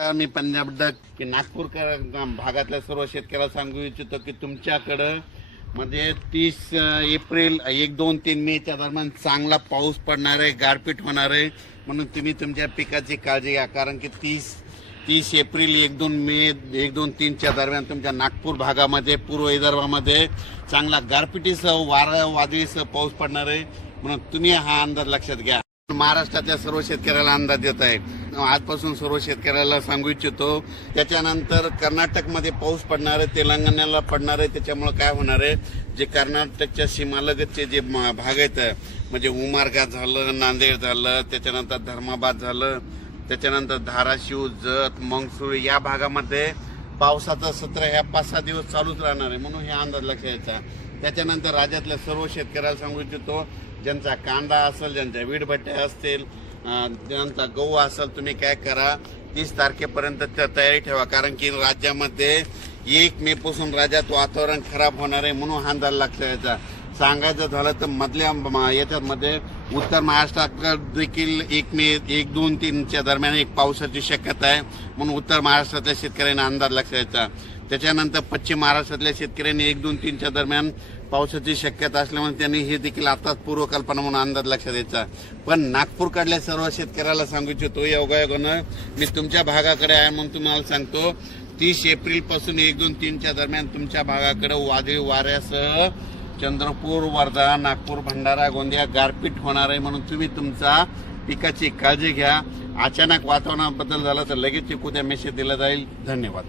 मी Punjab duck की नागपूर भागातल्या सर्व शेतकऱ्याला सांगू इच्छितो की तुमच्याकडं म्हणजे 30 एप्रिल 1, 2, 3 मेच्या दरम्यान चांगला पाऊस पडणार आहे, गारपीट होणार आहे. म्हणून तुम्ही तुमच्या पिकाची काळजी घ्या. कारण की 30 एप्रिल 1, 2 मे 1, 2, 3च्या दरम्यान तुमच्या नागपूर भागामध्ये, पूर्व विदर्भामध्ये चांगला गारपिटीसह वादळीसह पाऊस पडणार आहे. म्हणून तुम्ही हा अंदाज लक्षात घ्या. महाराष्ट्रातल्या सर्व शेतकऱ्याला अंदाज देत आहे. आजपासून सर्व शेतकऱ्याला सांगू इच्छितो. त्याच्यानंतर कर्नाटकमध्ये पाऊस पडणार आहे, तेलंगणाला पडणार आहे. त्याच्यामुळे काय होणार आहे, जे कर्नाटकच्या सीमालगतचे जे भाग आहेत म्हणजे उमरगा झालं, नांदेड झालं, त्याच्यानंतर धर्माबाद झालं, त्याच्यानंतर धाराशिव, जत, मंगसुळी या भागामध्ये पावसाचं सत्र ह्या 5-6 दिवस चालूच राहणार आहे. म्हणून हे अंदाज लक्षात घ्यायचा. त्याच्यानंतर राज्यातल्या सर्व शेतकऱ्याला सांगू इच्छितो, ज्यांचा कांदा असेल, ज्यांच्या वीटभट्ट्या असतील, ज्यांचा गहू असेल, तुम्ही काय करा 30 तारखेपर्यंत तयारी ठेवा. कारण की राज्यामध्ये 1 मे पासून राज्यात वातावरण खराब होणार आहे. म्हणून हा अंदाज लक्षात घ्यायचा. सांगायचं झालं तर मधल्या याच्यामध्ये उत्तर महाराष्ट्रात देखील 1 मे 1, 2, 3च्या दरम्यान एक पावसाची शक्यता आहे. म्हणून उत्तर महाराष्ट्रातल्या शेतकऱ्यांना अंदाज लक्षात घ्यायचा. त्याच्यानंतर पश्चिम महाराष्ट्रातल्या शेतकऱ्यांनी 1, 2, 3च्या दरम्यान पावसाची शक्यता असल्यामुळे त्यांनी हे देखील आताच पूर्वकल्पना म्हणून अंदाज लक्षात द्यायचा. पण नागपूरकडल्या सर्व शेतकऱ्याला सांगू इच्छितो, योगायोगानं मी तुमच्या भागाकडे आहे म्हणून तुम्हाला सांगतो, 30 एप्रिल पासून 1, 2, 3च्या दरम्यान तुमच्या भागाकडे वादळी वाऱ्यासह चंद्रपूर, वर्धा, नागपूर, भंडारा, गोंदिया गारपीट होणार आहे. म्हणून तुम्ही तुमचा पिकाची काळजी घ्या. अचानक वातावरणात बदल झाला तर लगेच उद्या मेसेज दिला जाईल. धन्यवाद.